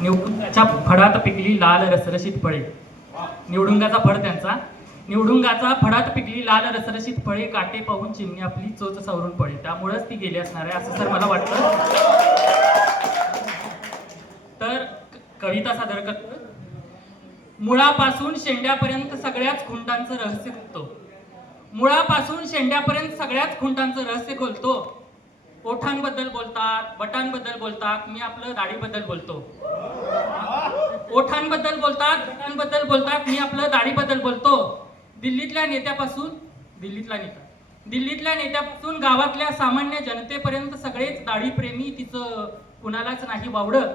निवडुंगाच्या फडात पिकली लाल रसरशीत फळे. निवडुंगाचा फड त्यांचा. निवडुंगाचा फडात पिकली लाल रसरशीत फळे काटे पाहून चिमणी आपली चोच सावरून पळे. त्यामुळेच ती गेली असणार आहे असं सर मला वाटतं. तर क- कविता सादर करतो मुळापासून शेंड्यापर्यंत सगळ्याच खुंटांचं रहस्य खोलतो मुळापासून शेंड्यापर्यंत सगळ्याच खुंटांचं रहस्य खोलतो. ओठांबद्दल बोलतात बटांबद्दल बोलतात मी आपलं दाढीबद्दल बोलतो. ओठांबद्दल बोलतात बटांबद्दल बोलतात. मी आपलं दाढीबद्दल बोलतो. दिल्लीतल्या नेत्यापासून दिल्लीतला नेता दिल्लीतल्या नेत्यापासून गावातल्या सामान्य जनतेपर्यंत सगळेच दाढीप्रेमी तिचं कुणालाच नाही वावडं.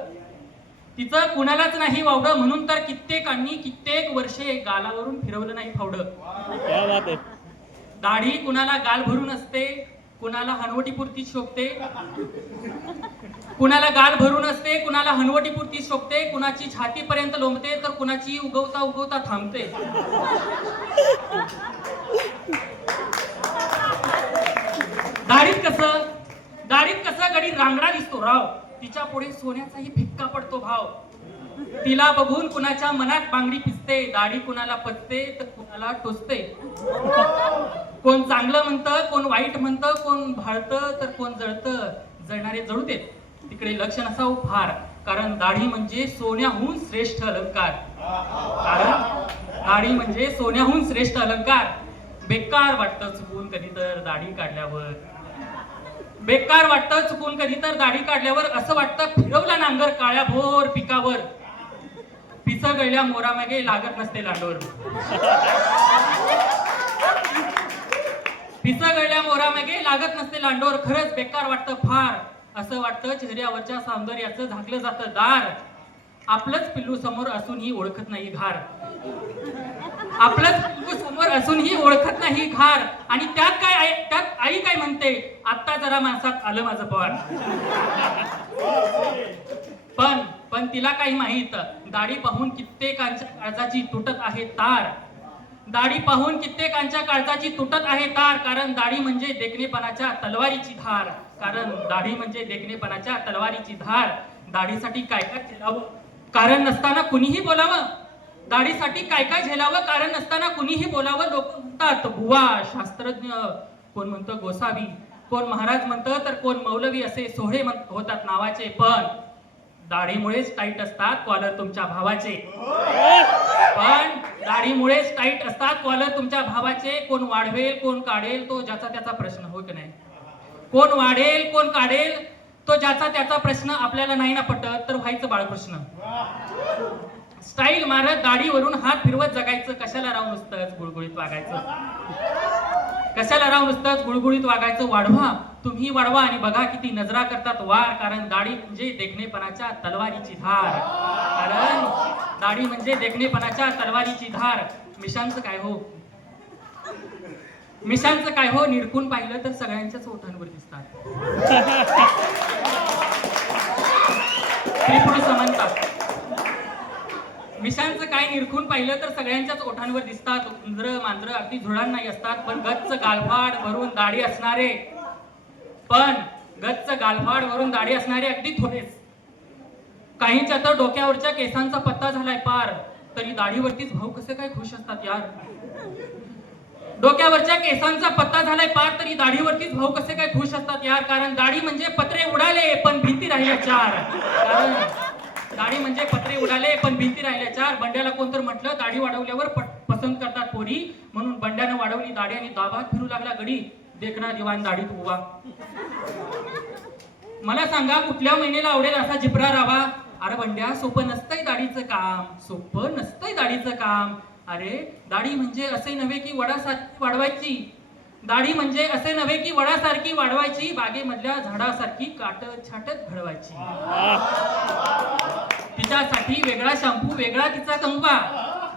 तिचं कुणालाच नाही वावडं म्हणून तर कित्येकांनी कित्येक वर्षे गालावरून फिरवलं नाही फावडं. दाढी कुणाला गाल भरून असते कुणाला हनवटीपुरती शोभते. कुणाला गाल भरून असते कुणाला हनवटीपुरती शोभते कुणाची छातीपर्यंत लोंबते तर कुणाची उगवता उगवता थांबते. दाढीत कसं? दाढीत कसं गडी रांगडा दिसतो राव? तिच्या पुढे सोन्याचाही फिक्का पडतो भाव. तिला बघून कुणाच्या मनात बांगडी पिसते दाढी कुणाला पचते तर कुणाला टोचते. कोण चांगलं म्हणतं कोण वाईट म्हणतं कोण भाळतं तर कोण जळतं जळणारे जळू देत. तिकडे लक्ष नसावं फार कारण दाढी म्हणजे सोन्याहून श्रेष्ठ अलंकार. कारण दाढी म्हणजे सोन्याहून श्रेष्ठ अलंकार. बेकार वाटतं चुकून कधी तर दाढी काढल्यावर. बेकार वाटतं चुकून कधी तर दाढी काढल्यावर असं वाटतं फिरवला नांगर काळ्या भोर पिकावर. पिस गळल्या मोरामागे लागत नसते लांडोर. पिस गळल्या मोरामागे लागत नसते लांडोर. खरंच बेकार वाटतं फार. असं वाटतं चेहऱ्यावरच्या सौंदर्याचं झाकलं जातं दार आपलंच पिल्लू समोर असूनही ओळखत नाही घार. आपलंच पिल्लू समोर असूनही ओळखत नाही घार. आणि त्यात काय त्यात आई काय म्हणते? आत्ता जरा माणसात आलं माझं पण. पण पण तिला काही माहीत. दाढी पाहून कित्येकांच्या काळजाची तुटत आहे तार. दाढी पाहून कित्येकांच्या काळजाची तुटत आहे तार कारण दाढी म्हणजे देखणेपणाच्या तलवारीची धार. कारण दाढी म्हणजे देखणेपणाच्या तलवारीची धार. दाढीसाठी काय काय झेलावं? कारण नसताना कुणीही बोलावं? दाढीसाठी काय काय झेलावं? कारण नसताना कुणीही बोलावं? लोक म्हणतात भुवा शास्त्रज्ञ कोण म्हणतं गोसावी कोण महाराज म्हणतं तर कोण मौलवी असे सोहळे म्हण- होतात नावाचे. पण दाढीमुळेच टाईट असतात कॉलर तुमच्या भावाचे. पण दाढीमुळेच टाईट असतात. कॉलर तुमच्या भावाचे कोण वाढवेल कोण काढेल तो ज्याचा त्याचा प्रश्न हो की नाही? कोण वाढेल कोण काढेल तो ज्याचा त्याचा प्रश्न आपल्याला नाही ना पटत तर व्हायचं बाळकृष्ण. स्टाईल मारत दाढीवरून हात फिरवत जगायचं कशाला राहून नुसतंच गुळगुळीत वागायचं? कशाला राहून नुसतंच गुळगुळीत वागायचं? वाढवा. तुम्ही वाढवा आणि बघा किती नजरा करतात वार कारण दाढी म्हणजे देखणेपणाच्या तलवारीची धार. कारण दाढी म्हणजे देखणेपणाच्या तलवारीची धार. मिशांचं काय हो? मिशांचं काय हो? निरखून पाहिलं तर सगळ्यांच्याच ओठांवर दिसतात. त्रिपुरुष म्हणतात मिशांचं काय निरखून पाहिलं तर सगळ्यांच्याच ओठांवर दिसतात. उंदर मांजर अगदी झुळांनाही असतात पण गच्च गालफाड भरून दाढी असणारे पण गच्च गालफाड वरून दाढी असणारे अगदी थोडेच. काहींच्या तर डोक्यावरच्या केसांचा पत्ता झालाय पार. तरी दाढीवरतीच भाऊ कसे काय खुश असतात यार? डोक्यावरच्या केसांचा पत्ता झालाय पार तरी दाढीवरतीच भाऊ कसे काय खुश असतात यार? कारण दाढी म्हणजे पत्रे उडाले पण भीती राहिल्या चार. कारण दाढी म्हणजे पत्रे उडाले पण भीती राहिल्या चार. बंड्याला कोणतर म्हटलं दाढी वाढवल्यावर पसंत करतात पोरी. म्हणून बंड्यानं वाढवली दाढी आणि दाबात फिरू लागला गडी. देखना दिवाण दाढीत उभा. मला सांगा कुठल्या महिन्याला आवडेल असा जिपरा रावा? अरे बंड्या सोपं नसतंय दाढीचं काम. सोपं नसतंय दाढीचं काम. अरे दाढी म्हणजे असे नव्हे की वडासारखी वाढवायची. दाढी म्हणजे असे नव्हे की वडासारखी वाढवायची बागेमधल्या झाडासारखी काटत छाटत घडवायची तिच्यासाठी वेगळा शॅम्पू वेगळा तिचा कंगवा.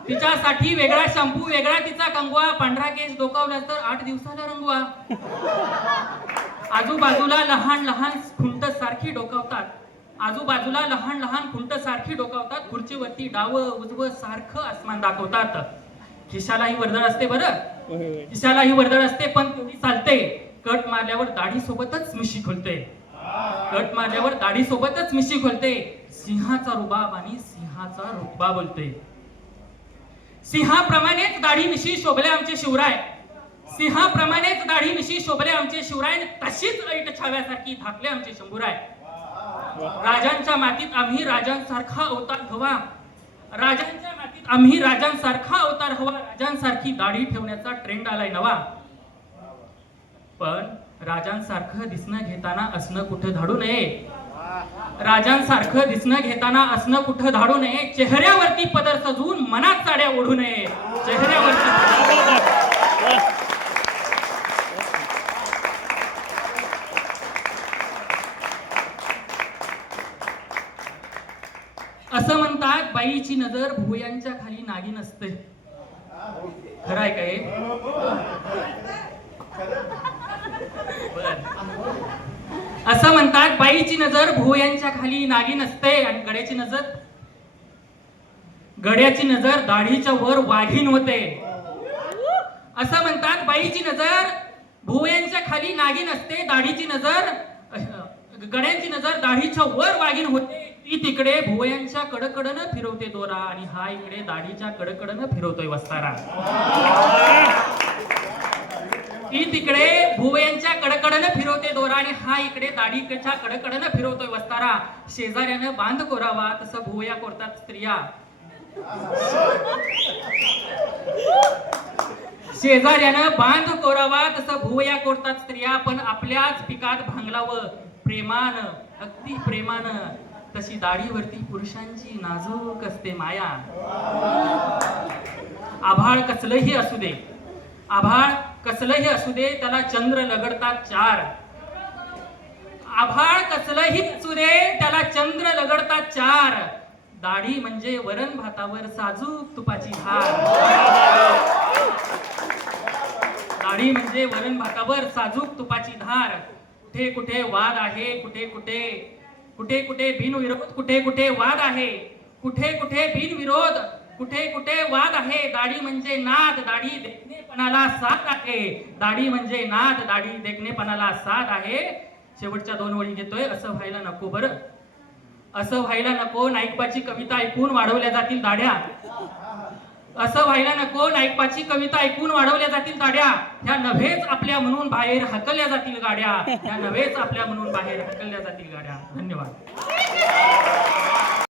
तिच्यासाठी वेगळा शॅम्पू वेगळा तिचा कंगवा पांढरा केस डोकावला तर आठ दिवसाला रंगवा. आजूबाजूला लहान लहान खुंट सारखी डोकावतात. आजूबाजूला लहान लहान खुंट सारखी डोकावतात. खुर्चीवरती डाव उजवं सारखं आसमान दाखवतात. खिशालाही वर्दळ असते बरं. खिशालाही वर्दळ असते पण तेवढी चालते. कट मारल्यावर दाढी सोबतच मिशी खोलते. कट मारल्यावर दाढी सोबतच मिशी खोलते. सिंहाचा रुबाब आणि सिंहाचा रुतबा बोलतोय सिंहाप्रमाणेच दाढी मिशी शोभले आमचे शिवराय. सिंहाप्रमाणेच दाढी मिशी शोभले आमचे शिवराय तशीच ऐट छाव्यासारखी धाकले आमचे शंभूराय. राजांच्या मातीत आम्ही राजांसारखा अवतार हवा राजांच्या मातीत आम्ही राजांसारखा अवतार हवा राजांसारखी दाढी ठेवण्याचा ट्रेंड आलाय नवा. पण राजांसारखं दिसणं घेताना असणं कुठं धाडू नये. राजांसारखं दिसणं घेताना असणं कुठं धाडू नये. चेहऱ्यावरती पदर सजवून मनात साड्या ओढू नये. चेहऱ्यावरती. असं म्हणतात बाईची नजर भुवयांच्या खाली नागी नसते. खरं आहे काय असं म्हणतात बाईची नजर भुवयांच्या खाली नागिन असते आणि गड्याची नजर गड्याची नजर दाढीच्या वर वाघीण होते. असं म्हणतात बाईची नजर भुवयांच्या खाली नागिन असते दाढीची नजर गड्यांची नजर दाढीच्या वर वाघीण होते. ती तिकडे भुवयांच्या कडकडनं फिरवते दोरा आणि हा इकडे दाढीच्या कडकडनं फिरवतोय वस्तारा. ती तिकडे भुवयांच्या कडकडनं फिरवते दोरा आणि हा इकडे दाढीच्या कडकडनं फिरवतोय वस्तारा. शेजाऱ्यानं बांध कोरावा तसं भुवया कोरतात स्त्रिया. शेजाऱ्यानं बांध कोरावा तसं भुवया कोरतात स्त्रिया पण आपल्याच पिकात भांगलावं. प्रेमानं अगदी प्रेमानं. तशी दाढीवरती पुरुषांची नाजूक असते माया. आभाळ कसलंही असू दे. आभाळ कसलंही असू दे त्याला चंद्र लगडतात चार. आभाळ कसलंही असू दे त्याला चंद्र लगडतात चार. दाढी म्हणजे वरण भातावर साजूक तुपाची धार दाढी म्हणजे वरण भातावर साजूक तुपाची धार. कुठे कुठे वाद आहे कुठे कुठे कुठे कुठे बिनविरोध कुठे कुठे वाद आहे कुठे कुठे बिनविरोध. कुठे कुठे वाद आहे? दाढी म्हणजे नाद दाढी देखणेपणाला साथ आहे. दाढी म्हणजे नाद दाढी देखणेपणाला साथ आहे. शेवटच्या दोन वळी घेतोय. असं व्हायला नको बरं. असं व्हायला नको. नाईकपाची कविता ऐकून वाढवल्या जातील दाढ्या. असं व्हायला नको. नाईकपाची कविता ऐकून वाढवल्या जातील दाढ्या. ह्या नव्हेच आपल्या म्हणून बाहेर हकलल्या जातील गाड्या. ह्या नव्हेच आपल्या म्हणून बाहेर हकलल्या जातील गाड्या. धन्यवाद.